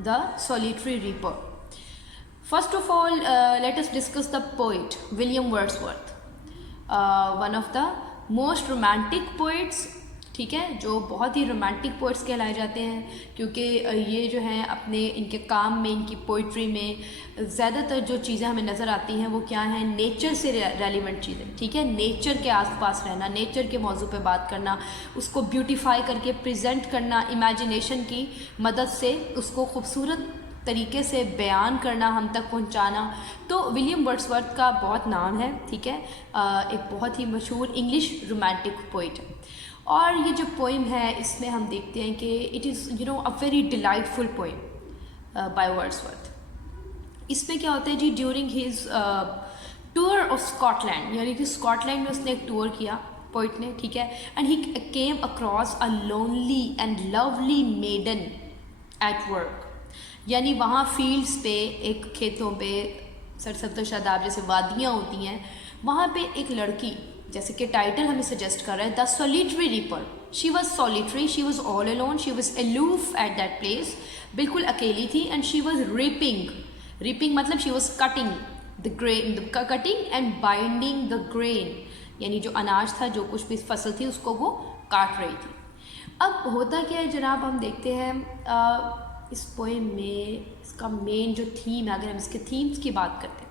The Solitary Reaper. First of all, let us discuss the poet William Wordsworth, one of the most romantic poets, ठीक है, जो बहुत ही romantic poets कहलाए जाते हैं, क्योंकि ये जो हैं अपने इनके काम में, इनकी पोइट्री में ज़्यादातर जो चीज़ें हमें नज़र आती हैं वो क्या हैं, नेचर से रेलिवेंट चीज़ें, ठीक है, नेचर के आसपास रहना, नेचर के मौजू पे बात करना, उसको ब्यूटीफाई करके प्रेजेंट करना, इमेजिनेशन की मदद से उसको खूबसूरत तरीके से बयान करना, हम तक पहुंचाना। तो विलियम वर्ड्सवर्थ का बहुत नाम है, ठीक है, एक बहुत ही मशहूर इंग्लिश रोमांटिक पोइट है। और ये जो पोइम है इसमें हम देखते हैं कि it is a very delightful poem by Wordsworth. इसमें क्या होता है जी, during his tour of Scotland, यानी कि स्कॉटलैंड में उसने एक टूर किया पोइट ने, ठीक है, and he came across a lonely and lovely maiden at work, यानी वहाँ फील्ड्स पे, एक खेतों पे, सरसब्ज़ शादाब जैसे वादियाँ होती हैं, वहाँ पे एक लड़की, जैसे कि टाइटल हमें सजेस्ट कर रहा है, the solitary reaper, she was solitary, she was all alone, she was aloof at that place, बिल्कुल अकेली थी, एंड शी वॉज रीपिंग मतलब she was cutting the grain, cutting and binding the grain, यानी जो अनाज था, जो कुछ भी फसल थी, उसको वो काट रही थी। अब होता क्या है जनाब, हम देखते हैं इस पोएम में इसका मेन जो थीम है, अगर हम इसके थीम्स की बात करते हैं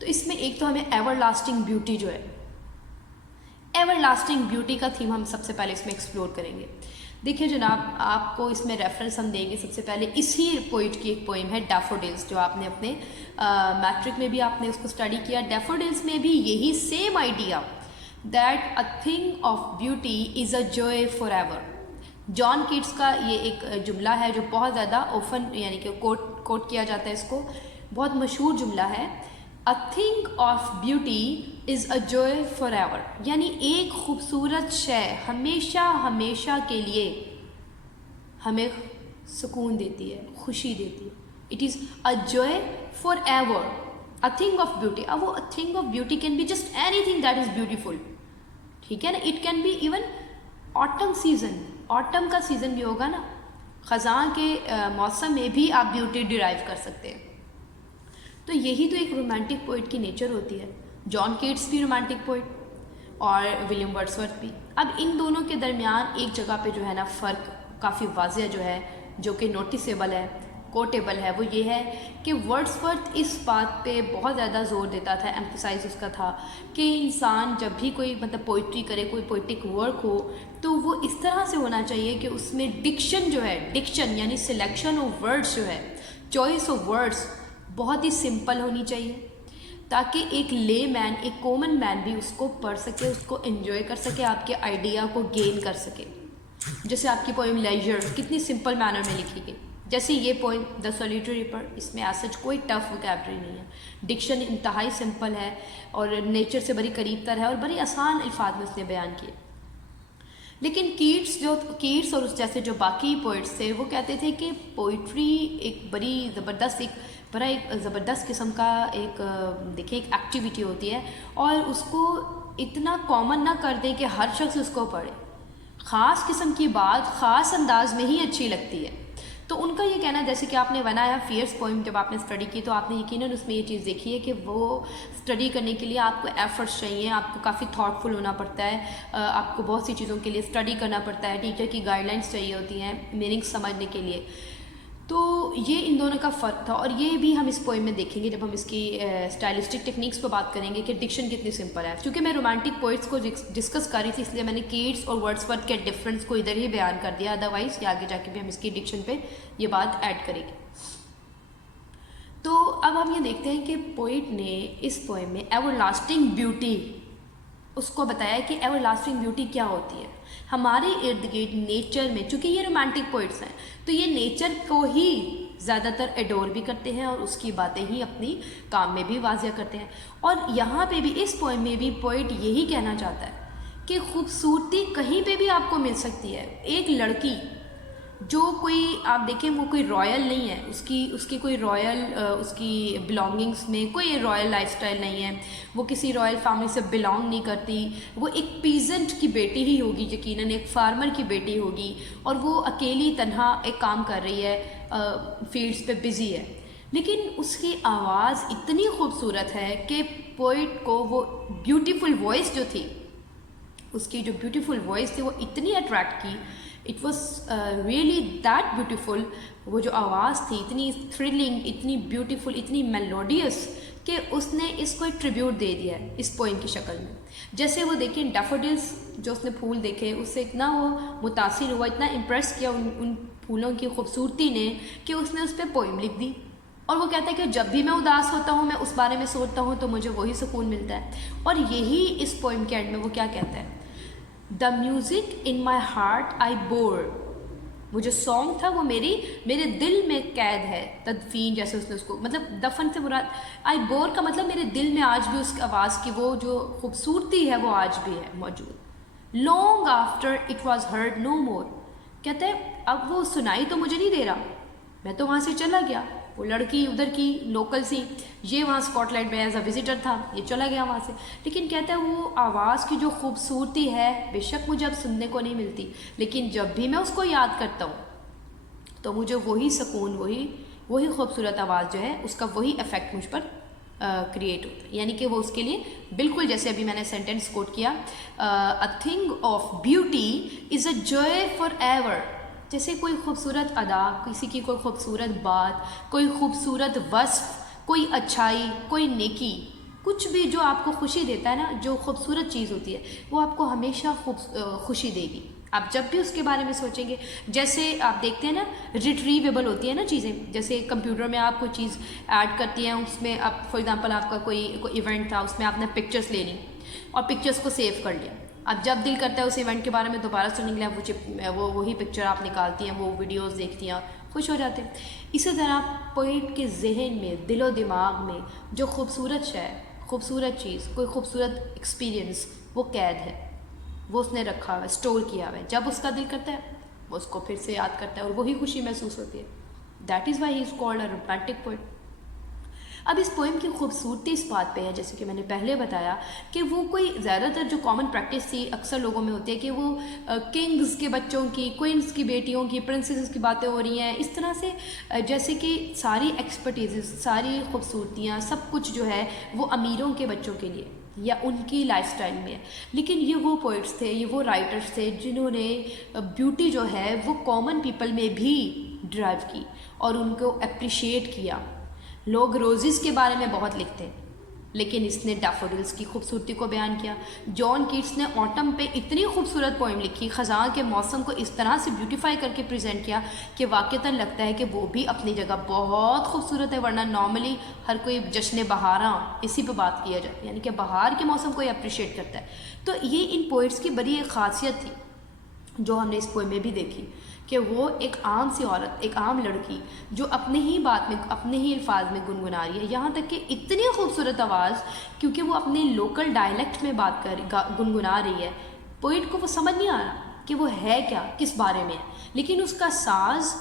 तो इसमें एक तो हमें एवरलास्टिंग ब्यूटी जो है, एवरलास्टिंग ब्यूटी का थीम हम सबसे पहले इसमें एक्सप्लोर करेंगे। देखिए जनाब, आपको इसमें रेफरेंस हम देंगे सबसे पहले इसी पोइट की एक पोइम है डैफोडिल्स, जो आपने अपने मैट्रिक में भी आपने उसको स्टडी किया। डैफोडिल्स में भी यही same idea, that a thing of beauty is a joy for ever. John Keats का ये एक जुमला है जो बहुत ज़्यादा ओफन, यानी कि कोट किया जाता है, इसको बहुत मशहूर जुमला है, a thing of beauty is a joy for ever, यानी एक खूबसूरत शय हमेशा हमेशा के लिए हमें सुकून देती है, खुशी देती है। It is a joy for ever, a thing of beauty. अब वो a thing of beauty can be just any thing that is beautiful, ठीक है ना, it can be even autumn season, autumn का सीज़न भी होगा ना, ख़ज़ां के मौसम में भी आप ब्यूटी डिराइव कर सकते हैं। तो यही तो एक रोमांटिक पोइट की नेचर होती है। जॉन कीट्स भी रोमांटिक पोइट और विलियम वर्ड्सवर्थ भी। अब इन दोनों के दरमियान एक जगह पे जो है ना फ़र्क काफ़ी वाज़ेह जो है, जो कि नोटिसेबल है, कोटेबल है, वो ये है कि वर्ड्सवर्थ इस बात पे बहुत ज़्यादा ज़ोर देता था, एम्फसाइज उसका था कि इंसान जब भी कोई मतलब पोइट्री करे, कोई पोइटिक वर्क हो, तो वो इस तरह से होना चाहिए कि उसमें डिक्शन जो है, डिक्शन यानी सिलेक्शन ऑफ वर्ड्स जो है, चॉइस ऑफ वर्ड्स बहुत ही सिंपल होनी चाहिए, ताकि एक ले मैन, एक कॉमन मैन भी उसको पढ़ सके, उसको एंजॉय कर सके, आपके आइडिया को गेन कर सके। जैसे आपकी पोइम लेजर कितनी सिंपल मैनर में लिखी गई, जैसे ये पोइम द सॉलिटरी रीपर, इसमें आज कोई टफ वोकैबलरी नहीं है, डिक्शन इंतहाई सिंपल है और नेचर से बड़ी करीब तर है और बड़ी आसान अल्फाज में उसने बयान किए। लेकिन कीट्स और उस जैसे जो बाकी पोइट्स थे वो कहते थे कि पोइट्री एक बड़ी ज़बरदस्त, एक ज़बरदस्त किस्म का एक देखिए एक एक्टिविटी होती है, और उसको इतना कॉमन ना कर दें कि हर शख्स उसको पढ़े। ख़ास किस्म की बात ख़ास अंदाज में ही अच्छी लगती है। तो उनका ये कहना, जैसे कि आपने बनाया फियर्स पोइम, जब आपने स्टडी की तो आपने यकीनन उसमें ये चीज़ देखी है कि वो स्टडी करने के लिए आपको एफर्ट्स चाहिए, आपको काफ़ी थॉटफुल होना पड़ता है, आपको बहुत सी चीज़ों के लिए स्टडी करना पड़ता है, टीचर की गाइडलाइंस चाहिए होती हैं मीनिंग समझने के लिए। तो ये इन दोनों का फ़र्क था, और ये भी हम इस पोइम में देखेंगे जब हम इसकी स्टाइलिस्टिक टेक्निक्स पर बात करेंगे कि डिक्शन कितनी सिंपल है। क्योंकि मैं रोमांटिक पोइट्स को डिस्कस कर रही थी, इसलिए मैंने कीट्स और वर्ड्सवर्थ के डिफरेंस को इधर ही बयान कर दिया, अदरवाइज़ आगे जाके भी हम इसकी डिक्शन पे ये बात ऐड करेंगे। तो अब हम ये देखते हैं कि पोइट ने इस पोइम में एवरलास्टिंग ब्यूटी उसको बताया कि एवरलास्टिंग ब्यूटी क्या होती है। हमारे इर्द गिर्द नेचर में, चूँकि ये रोमांटिक पोइट्स हैं, तो ये नेचर को ही ज़्यादातर एडोर भी करते हैं और उसकी बातें ही अपनी काम में भी वाज़िया करते हैं। और यहाँ पे भी इस पोइम में भी पोइट यही कहना चाहता है कि खूबसूरती कहीं पे भी आपको मिल सकती है। एक लड़की जो कोई आप देखें वो कोई रॉयल नहीं है, उसकी कोई रॉयल उसकी बिलोंगिंग्स में कोई रॉयल लाइफस्टाइल नहीं है, वो किसी रॉयल फैमिली से बिलोंग नहीं करती, वो एक पीजेंट की बेटी ही होगी, यकीनन एक फार्मर की बेटी होगी, और वो अकेली तन्हा एक काम कर रही है, फील्ड्स पे बिज़ी है। लेकिन उसकी आवाज़ इतनी खूबसूरत है कि पोइट को वो ब्यूटीफुल वॉइस जो थी, उसकी जो ब्यूटीफुल वॉइस थी वो इतनी अट्रैक्ट की, it was really that beautiful. वो जो आवाज़ थी इतनी थ्रिलिंग, इतनी ब्यूटीफुल, इतनी मेलोडियस कि उसने इसको एक ट्रिब्यूट दे दिया है इस पोइम की शक्ल में। जैसे वो देखिए डैफोडिल्स जो उसने फूल देखे, उससे इतना वो मुतासिर हुआ, इतना इम्प्रेस किया उन फूलों की खूबसूरती ने कि उसने उस पर पोइम लिख दी। और वो कहता है कि जब भी मैं उदास होता हूँ, मैं उस बारे में सोचता हूँ तो मुझे वही सुकून मिलता है। और यही इस पोइम के एंड में वो क्या कहता है, the music in my heart I bore, वो जो सॉन्ग था वो मेरे दिल में कैद है, तदफीन जैसे उसने उसको, मतलब दफन से मुराद, आई बोर का मतलब मेरे दिल में आज भी उसकी आवाज़ की वो जो खूबसूरती है वो आज भी है मौजूद। Long after it was heard no more, कहते हैं अब वो सुनाई तो मुझे नहीं दे रहा, मैं तो वहाँ से चला गया। वो लड़की उधर की लोकल सी, ये वहाँ स्कॉटलैंड में एज अ विजिटर था, ये चला गया वहाँ से। लेकिन कहता है वो आवाज़ की जो खूबसूरती है बेशक मुझे अब सुनने को नहीं मिलती, लेकिन जब भी मैं उसको याद करता हूँ तो मुझे वही सुकून, वही खूबसूरत आवाज़ जो है उसका वही इफ़ेक्ट मुझ पर क्रिएट होता है। यानी कि वो उसके लिए बिल्कुल, जैसे अभी मैंने सेंटेंस कोट किया, a thing of beauty is a joy for ever, जैसे कोई खूबसूरत अदा, किसी की कोई खूबसूरत बात, कोई खूबसूरत वस्फ, कोई अच्छाई, कोई नेकी, कुछ भी जो आपको खुशी देता है ना, जो खूबसूरत चीज़ होती है वो आपको हमेशा खुशी देगी। आप जब भी उसके बारे में सोचेंगे, जैसे आप देखते हैं ना रिट्रीवेबल होती है ना चीज़ें, जैसे कंप्यूटर में आप कोई चीज़ ऐड करती हैं, उसमें आप फॉर एग्जांपल आपका कोई इवेंट था, उसमें आपने पिक्चर्स ले ली और पिक्चर्स को सेव कर लिया। अब जब दिल करता है उस इवेंट के बारे में दोबारा सुनने के लिए वो वही पिक्चर आप निकालती हैं, वो वीडियोस देखती हैं, खुश हो जाते हैं। इसी तरह पोइट के जहन में, दिलो दिमाग में जो खूबसूरत शय, खूबसूरत चीज़, कोई खूबसूरत एक्सपीरियंस वो कैद है, वो उसने रखा हुआ है, स्टोर किया हुआ है। जब उसका दिल करता है वो उसको फिर से याद करता है और वही खुशी महसूस होती है। That is why he is called a romantic poet. अब इस पोइम की खूबसूरती इस बात पे है, जैसे कि मैंने पहले बताया, कि वो कोई ज़्यादातर जो कॉमन प्रैक्टिस थी अक्सर लोगों में होती है कि वो किंग्स के बच्चों की, क्वींस की बेटियों की, प्रिंसेस की बातें हो रही हैं इस तरह से, जैसे कि सारी एक्सपर्टीज, सारी खूबसूरतियाँ, सब कुछ जो है वो अमीरों के बच्चों के लिए या उनकी लाइफस्टाइल में है। लेकिन ये वो पोइट्स थे, ये वो राइटर्स थे जिन्होंने ब्यूटी जो है वो कॉमन पीपल में भी ड्राइव की और उनको अप्रिशिएट किया। लोग रोज़ेस के बारे में बहुत लिखते हैं, लेकिन इसने डैफोडिल्स की खूबसूरती को बयान किया। जॉन कीट्स ने ऑटम पे इतनी खूबसूरत पोइम लिखी, ख़ज़ां के मौसम को इस तरह से ब्यूटीफाई करके प्रेजेंट किया कि वाक़तन लगता है कि वो भी अपनी जगह बहुत खूबसूरत है। वरना नॉर्मली हर कोई जश्न बहारां इसी पे बात किया जाए, यानी कि बहार के मौसम को अप्रिशिएट करता है। तो ये इन पोइट्स की बड़ी एक ख़ासियत थी जो हमने इस पोइम में भी देखी, कि वो एक आम सी औरत, एक आम लड़की जो अपने ही बात में, अपने ही अल्फाज में गुनगुना रही है, यहाँ तक कि इतनी खूबसूरत आवाज़, क्योंकि वो अपने लोकल डायलेक्ट में बात गुनगुना रही है। पोइट को वो समझ नहीं आ रहा कि वो है क्या, किस बारे में है, लेकिन उसका साज,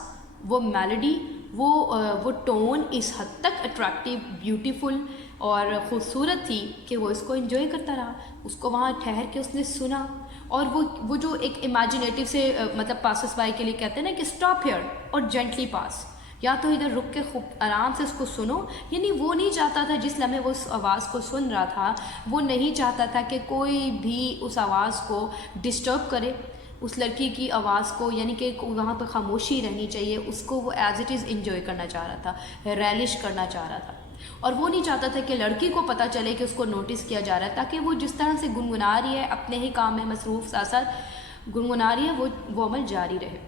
वो मेलोडी, वो टोन इस हद तक अट्रैक्टिव, ब्यूटीफुल और ख़ूबसूरत थी कि वो इसको एंजॉय करता रहा। उसको वहाँ ठहर के उसने सुना, और वो जो एक इमेजिनेटिव से मतलब पासस बाय के लिए कहते हैं ना कि स्टॉप हियर और जेंटली पास, या तो इधर रुक के खूब आराम से उसको सुनो। यानी वो नहीं चाहता था, जिस लम्हे वो उस आवाज़ को सुन रहा था, वो नहीं चाहता था कि कोई भी उस आवाज़ को डिस्टर्ब करे, उस लड़की की आवाज़ को, यानी कि वहाँ पर खामोशी रहनी चाहिए। उसको वो एज इट इज़ इंजॉय करना चाह रहा था, रैलिश करना चाह रहा था, और वो नहीं चाहता था कि लड़की को पता चले कि उसको नोटिस किया जा रहा है, ताकि वो जिस तरह से गुनगुना रही है, अपने ही काम में मसरूफ़ साथ साथ गुनगुना रही है, वो अमल जारी रहे।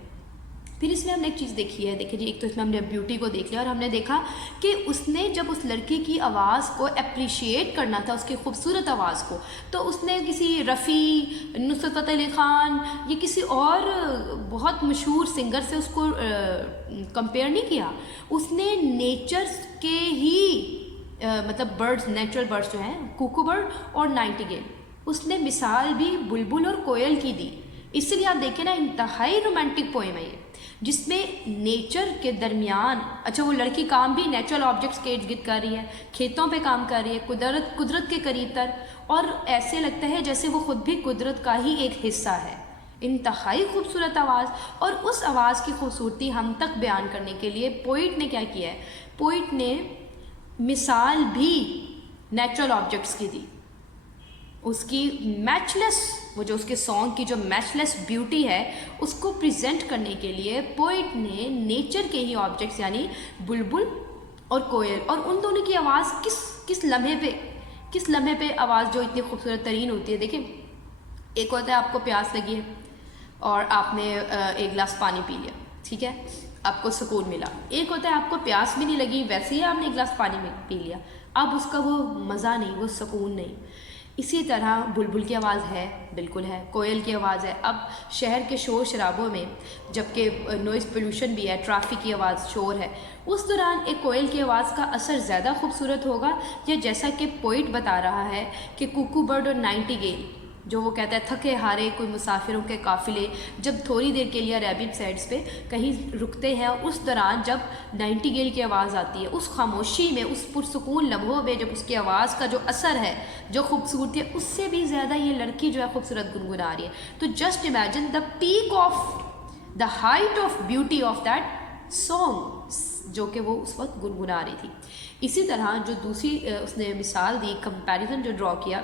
फिर इसमें हमने एक चीज़ देखी है, देखिए जी, एक तो इसमें हमने ब्यूटी को देख लिया और हमने देखा कि उसने जब उस लड़की की आवाज़ को अप्रिशिएट करना था, उसकी खूबसूरत आवाज़ को, तो उसने किसी रफ़ी, नुसरत फ़तेह अली ख़ान या किसी और बहुत मशहूर सिंगर से उसको कंपेयर नहीं किया। उसने नेचर के ही मतलब बर्ड्स, नेचुरल बर्ड्स जो हैं, कुकू बर्ड और नाइटिंगेल, उसने मिसाल भी बुलबुल और कोयल की दी। इसलिए आप देखें ना, इंतहाई रोमांटिक पोएम है ये। जिसमें नेचर के दरमियान, अच्छा वो लड़की काम भी नेचुरल ऑब्जेक्ट्स के इर्द गिर्द कर रही है, खेतों पे काम कर रही है, कुदरत के करीब तर, और ऐसे लगता है जैसे वो खुद भी कुदरत का ही एक हिस्सा है। इंतहाई खूबसूरत आवाज़, और उस आवाज़ की खूबसूरती हम तक बयान करने के लिए पोइट ने क्या किया है, पोइट ने मिसाल भी नेचुरल ऑब्जेक्ट्स की दी। उसकी मैचलेस, वो जो उसके सॉन्ग की जो मैचलेस ब्यूटी है उसको प्रेजेंट करने के लिए पोइट ने नेचर के ही ऑब्जेक्ट्स यानी बुलबुल और कोयल, और उन दोनों की आवाज़ किस लम्हे पे आवाज़ जो इतनी खूबसूरत तरीन होती है। देखिए, एक होता है आपको प्यास लगी है और आपने एक गिलास पानी पी लिया, ठीक है, आपको सुकून मिला। एक होता है आपको प्यास भी नहीं लगी, वैसे ही आपने एक गिलास पानी में पी लिया, अब उसका वो मज़ा नहीं, वो सुकून नहीं। इसी तरह बुलबुल की आवाज़ है, बिल्कुल है, कोयल की आवाज़ है। अब शहर के शोर शराबों में, जबकि नॉइज़ पोल्यूशन भी है, ट्रैफिक की आवाज़, शोर है, उस दौरान एक कोयल की आवाज़ का असर ज़्यादा खूबसूरत होगा, या जैसा कि पोइट बता रहा है कि कुकू बर्ड और नाइटिंगेल, जो वो कहता है थके हारे कोई मुसाफिरों के काफ़िले जब थोड़ी देर के लिए अरेबिक साइड्स पे कहीं रुकते हैं, और उस दौरान जब नाइटिंगेल की आवाज़ आती है, उस खामोशी में, उस पुरसुकून लम्हों में जब उसकी आवाज़ का जो असर है, जो खूबसूरती है, उससे भी ज़्यादा ये लड़की जो है खूबसूरत गुनगुना रही है। तो just imagine the peak of the height of beauty of that song जो कि वो उस वक्त गुनगुना रही थी। इसी तरह जो दूसरी उसने मिसाल दी, कंपैरिजन जो ड्रॉ किया,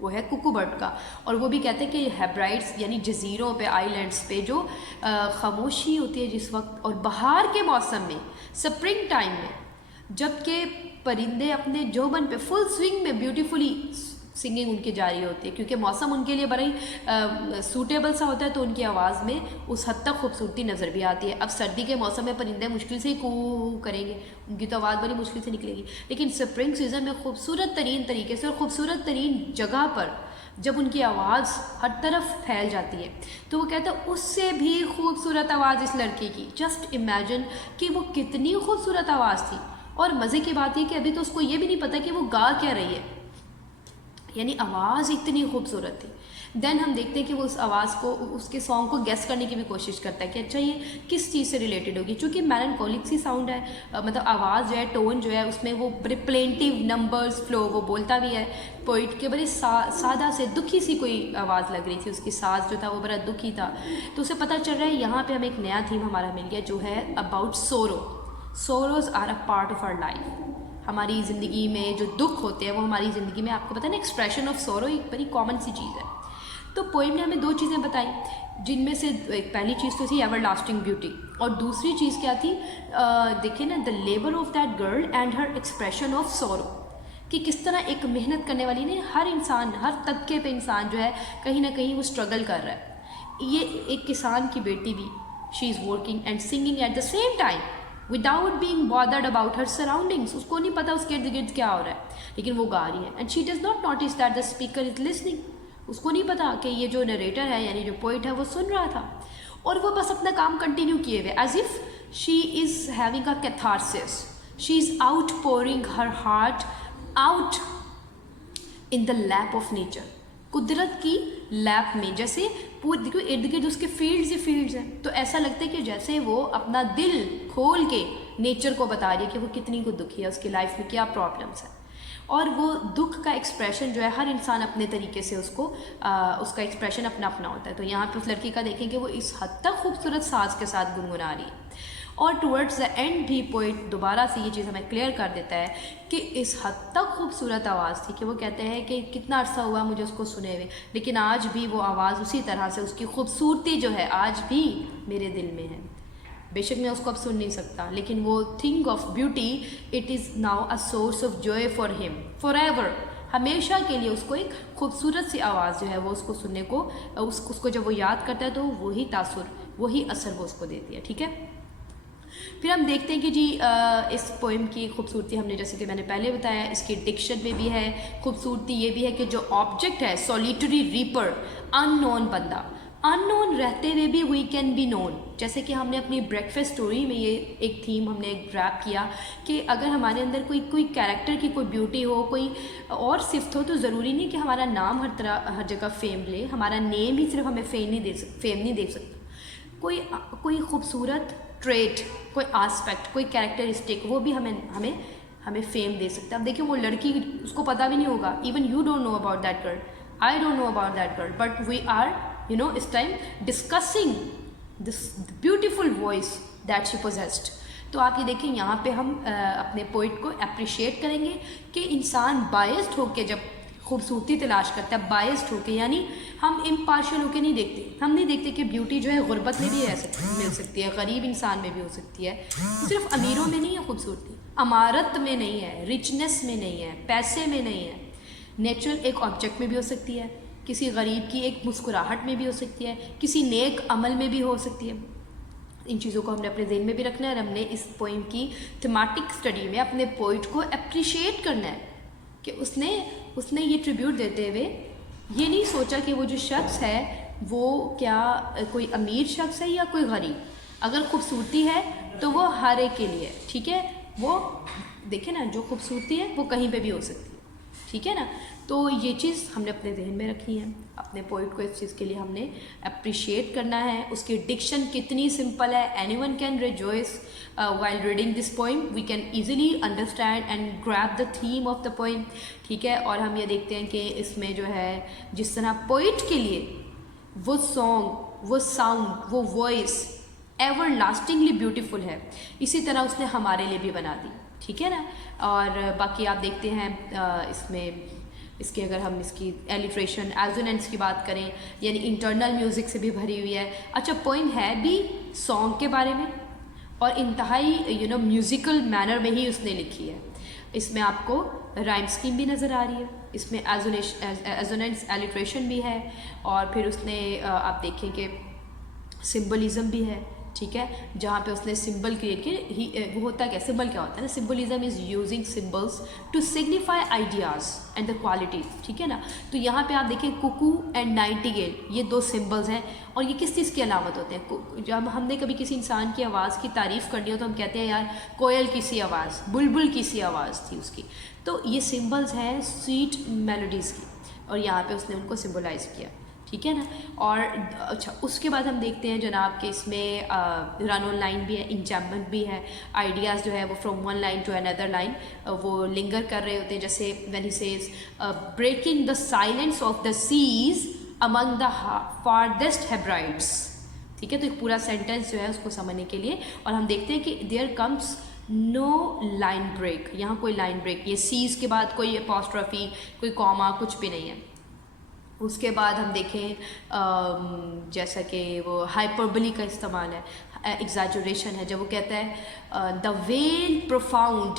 वो है कुकू बर्ड का, और वो भी कहते हैं कि हेब्राइड्स यानी जजीरों पे, आइलैंड्स पे जो खामोशी होती है जिस वक्त, और बहार के मौसम में, स्प्रिंग टाइम में, जबकि परिंदे अपने जोबन पे फुल स्विंग में ब्यूटीफुली सिंगिंग उनकी जारी होती है, क्योंकि मौसम उनके लिए बड़ा ही सूटेबल सा होता है, तो उनकी आवाज़ में उस हद तक खूबसूरती नज़र भी आती है। अब सर्दी के मौसम में परिंदे मुश्किल से ही कू करेंगे, उनकी तो आवाज़ बड़ी मुश्किल से निकलेगी, लेकिन स्प्रिंग सीज़न में खूबसूरत तरीन तरीके से और ख़ूबसूरत तरीन जगह पर जब उनकी आवाज़ हर तरफ फैल जाती है, तो वो कहता है उससे भी खूबसूरत आवाज़ इस लड़की की। जस्ट इमेजिन कि वो कितनी खूबसूरत आवाज़ थी, और मज़े की बात ये कि अभी तो उसको ये भी नहीं पता कि वो गा क्या रही है, यानी आवाज़ इतनी खूबसूरत थी। देन हम देखते हैं कि वो उस आवाज़ को, उसके सॉन्ग को गेस करने की भी कोशिश करता है कि अच्छा ये किस चीज़ से रिलेटेड होगी, चूँकि मेलनकोलिक सी साउंड है, मतलब आवाज़ जो है, टोन जो है, उसमें वो बड़े प्लेंटिव नंबर्स फ्लो, वो बोलता भी है पोइट के बड़े सादा से दुखी सी कोई आवाज़ लग रही थी, उसकी साज जो था वो बड़ा दुखी था। तो उसे पता चल रहा है यहाँ पर हमें एक नया थीम हमारा मिल गया जो है about sorrow. Sorrows are a part of our life. हमारी ज़िंदगी में जो दुख होते हैं वो हमारी ज़िंदगी में, आपको पता है ना, एक्सप्रेशन ऑफ सोरो एक बड़ी कॉमन सी चीज़ है। तो पोइम ने हमें दो चीज़ें बताई, जिनमें से एक पहली चीज़ तो थी एवरलास्टिंग ब्यूटी, और दूसरी चीज़ क्या थी, देखिए ना, the labour of that girl and her expression of सोरो, कि किस तरह एक मेहनत करने वाली ने, हर इंसान, हर तबके पे इंसान जो है कहीं ना कहीं वो स्ट्रगल कर रहा है। ये एक किसान की बेटी भी, she is working and singing at the same time without being bothered about her surroundings. उसको नहीं पता उसके इर्द गिर्द क्या हो रहा है, लेकिन वो गा रही है, and she does not notice that the speaker is listening. उसको नहीं पता कि ये जो नरेटर है यानी जो पोइट है वो सुन रहा था, और वो बस अपना काम कंटिन्यू किए हुए, as if she is having a catharsis, she is out pouring her heart out in the lap of nature, कुदरत की लैप में। जैसे पूरे देखो इर्द गिर्द उसके फील्ड्स ही फील्ड्स हैं, तो ऐसा लगता है कि जैसे वो अपना दिल खोल के नेचर को बता रही है कि वो कितनी को दुखी है, उसकी लाइफ में क्या प्रॉब्लम्स हैं, और वो दुख का एक्सप्रेशन जो है हर इंसान अपने तरीके से उसको उसका एक्सप्रेशन अपना अपना होता है। तो यहाँ पे उस लड़की का देखें कि वो इस हद तक खूबसूरत साज के साथ गुनगुना रही है, और टुवर्ड्स द एंड भी पोइट दोबारा से ये चीज़ हमें क्लियर कर देता है कि इस हद तक खूबसूरत आवाज़ थी कि वो कहते हैं कि कितना अरसा हुआ मुझे उसको सुने हुए, लेकिन आज भी वो आवाज़ उसी तरह से, उसकी खूबसूरती जो है आज भी मेरे दिल में है। बेशक मैं उसको अब सुन नहीं सकता, लेकिन वो thing of beauty, it is now a source of Joy for him for ever. हमेशा के लिए उसको एक खूबसूरत सी आवाज़ जो है वो उसको सुनने को, उसको जब वो याद करता है तो वही तासुर, वही असर वो उसको देती है। ठीक है, फिर हम देखते हैं कि जी इस पोइम की खूबसूरती हमने, जैसे कि मैंने पहले बताया, इसकी डिक्शन में भी है खूबसूरती, ये भी है कि जो ऑब्जेक्ट है सॉलिटरी रीपर, अननोन बंदा, अननोन रहते हुए भी वी कैन बी नोन। जैसे कि हमने अपनी ब्रेकफास्ट स्टोरी में ये एक थीम हमने ग्रैब किया कि अगर हमारे अंदर कोई कैरेक्टर की कोई ब्यूटी हो, कोई और सिफ्त हो, तो ज़रूरी नहीं कि हमारा नाम हर जगह फेम ले, हमारा नेम ही सिर्फ हमें फेम नहीं दे सकता। कोई खूबसूरत ट्रेट, कोई आस्पेक्ट, कोई कैरेक्टरिस्टिक, वो भी हमें फेम दे सकता है। अब देखिए वो लड़की, उसको पता भी नहीं होगा, even you don't know about that girl, I don't know about that girl, but we are इस time discussing this beautiful voice that she possessed. तो आप ये देखिए यहाँ पे हम अपने पोइट को अप्रिशिएट करेंगे कि इंसान बायस्ड होके जब खूबसूरती तलाश करता है, बायस्ड होके, यानी हम इम्पार्शियल होके नहीं देखते। हम नहीं देखते कि ब्यूटी जो है गुर्बत में भी मिल सकती है, गरीब इंसान में भी हो सकती है, सिर्फ अमीरों में नहीं है खूबसूरती, अमारत में नहीं है, रिचनेस में नहीं है, पैसे में नहीं है, नेचुरल एक ऑब्जेक्ट में भी हो सकती है, किसी गरीब की एक मुस्कुराहट में भी हो सकती है, किसी नेक अमल में भी हो सकती है। इन चीज़ों को हमने अपने ज़हन में भी रखना है और हमने इस पोइम की थीमेटिक स्टडी में अपने पोइट को अप्रिशिएट करना है कि उसने ये ट्रिब्यूट देते हुए ये नहीं सोचा कि वो जो शख्स है वो क्या कोई अमीर शख्स है या कोई गरीब। अगर खूबसूरती है तो वो हर एक के लिए, ठीक है, वो देखिए ना, जो खूबसूरती है वो कहीं पे भी हो सकती है, ठीक है ना। तो ये चीज़ हमने अपने जहन में रखनी है, अपने पोइट को इस चीज़ के लिए हमने अप्रिशिएट करना है। उसकी डिक्शन कितनी सिंपल है, anyone can rejoice while reading this poem, we can easily understand and grab the theme of the poem, ठीक है। और हम ये देखते हैं कि इसमें जो है जिस तरह पोइट के लिए वो सॉन्ग, वो साउंड, वो वॉइस एवर लास्टिंगली ब्यूटीफुल है, इसी तरह उसने हमारे लिए भी बना दी, ठीक है ना। और बाकी आप देखते हैं इसके अगर हम इसकी एलिट्रेशन, एजोनेंस की बात करें, यानी इंटरनल म्यूज़िक से भी भरी हुई है। अच्छा, पोइम है भी सॉन्ग के बारे में और इंतहाई म्यूज़िकल मैनर में ही उसने लिखी है। इसमें आपको राइम स्कीम भी नज़र आ रही है, इसमें एजोनेंस एलिट्रेशन भी है, और फिर उसने आप देखें कि सिम्बलिज़म भी है, ठीक है, जहाँ पे उसने सिंबल क्रिएट किए। वो होता क्या, सिंबल क्या होता है ना, symbolism is using symbols to signify ideas and the qualities, ठीक है ना। तो यहाँ पे आप देखें कुकू एंड नाइटिंगेल, ये दो सिम्बल्स हैं, और ये किस चीज़ की अलामत होते हैं। जब हमने कभी किसी इंसान की आवाज़ की तारीफ़ करनी हो तो हम कहते हैं यार कोयल की सी आवाज़, बुलबुल की सी आवाज़ थी उसकी। तो ये सिम्बल्स हैं स्वीट मेलोडीज़ की, और यहाँ पर उसने उनको सिम्बलाइज़ किया, ठीक है ना। और अच्छा, उसके बाद हम देखते हैं जनाब कि इसमें रन ऑन लाइन भी है, इंजैम्पमेंट भी है, आइडियाज़ जो है वो from one line to another line वो लिंगर कर रहे होते हैं। जैसे when he says breaking the silence of the seas among the farthest Hebrides, ठीक है। तो एक पूरा सेंटेंस जो है उसको समझने के लिए, और हम देखते हैं कि there comes no line break, यहाँ कोई लाइन ब्रेक, ये सीज के बाद कोई अपॉस्ट्रोफी, कोई कॉमा, कुछ भी नहीं है। उसके बाद हम देखें जैसा कि वो हाइपरबली का इस्तेमाल है, एग्जैजुरेशन है, जब वो कहता है the well profound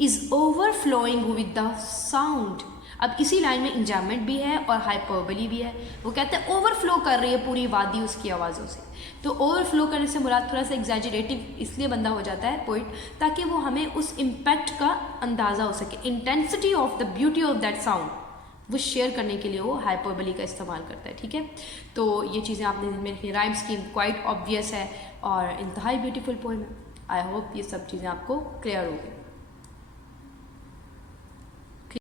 is overflowing with the sound. अब इसी लाइन में इंजैम्पमेंट भी है और हाइपरबली भी है। वो कहते हैं ओवरफ्लो कर रही है पूरी वादी उसकी आवाज़ों से। तो ओवरफ्लो करने से मुराद थोड़ा सा एग्जैजरेटिव इसलिए बंदा हो जाता है पोइट, ताकि वो हमें उस इम्पैक्ट का अंदाज़ा हो सके, intensity of the beauty of that sound वो शेयर करने के लिए वो हाइपरबली का इस्तेमाल करता है, ठीक है। तो ये चीज़ें आपने में राइम स्कीम क्वाइट ऑब्वियस है और इंतहाई ब्यूटीफुल पोएम है। आई होप ये सब चीज़ें आपको क्लियर हो गई।